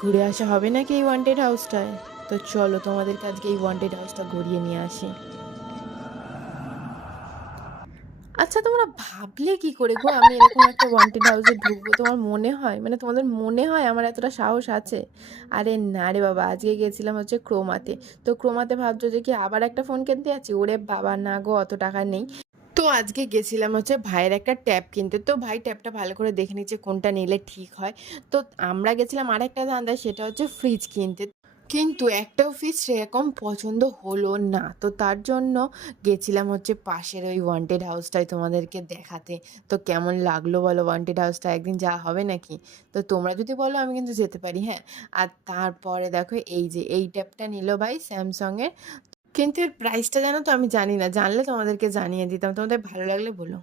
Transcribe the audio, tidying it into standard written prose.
ঘুরে আসা হবে নাকি এই ওয়ান্টেড হাউসটায়? তো চলো তোমাদেরকে আজকে এই ওয়ান্টেড হাউসটা ঘুরিয়ে নিয়ে আসি। আচ্ছা, তোমরা ভাবলে কি করে গো আমি এরকম একটা ওয়ান্টেড হাউসে ঢুকবো? তোমার মনে হয়, মানে তোমাদের মনে হয় আমার এতটা সাহস আছে? আরে না রে বাবা, আজকে গেছিলাম হচ্ছে ক্রোমাতে। তো ক্রোমাতে ভাবছো যে কি আবার একটা ফোন কিনতে যাচ্ছি? ওরে বাবা না গো, অত টাকা নেই। তো আজকে গেছিলাম হচ্ছে ভাইয়ের একটা ট্যাব কিনতে। তো ভাই ট্যাবটা ভালো করে দেখে নিচ্ছে কোনটা নিলে ঠিক হয়। তো আমরা গেছিলাম আরেকটা ধান্দায়, সেটা হচ্ছে ফ্রিজ কিনতে। কিন্তু একটাও ফ্রিজ সেরকম পছন্দ হলো না। তো তার জন্য গেছিলাম হচ্ছে পাশের ওই ওয়ান্টেড হাউসটায় তোমাদেরকে দেখাতে। তো কেমন লাগলো বলো ওয়ান্টেড হাউসটা? একদিন যাওয়া হবে নাকি? তো তোমরা যদি বলো আমি কিন্তু যেতে পারি, হ্যাঁ। আর তারপরে দেখো এই যে এই ট্যাবটা নিল ভাই স্যামসংয়ের। কিন্তু এর প্রাইসটা জানো তো? আমি জানি না, জানলে তোমাদেরকে জানিয়ে দিতাম। তোমাদের ভালো লাগলে বলো।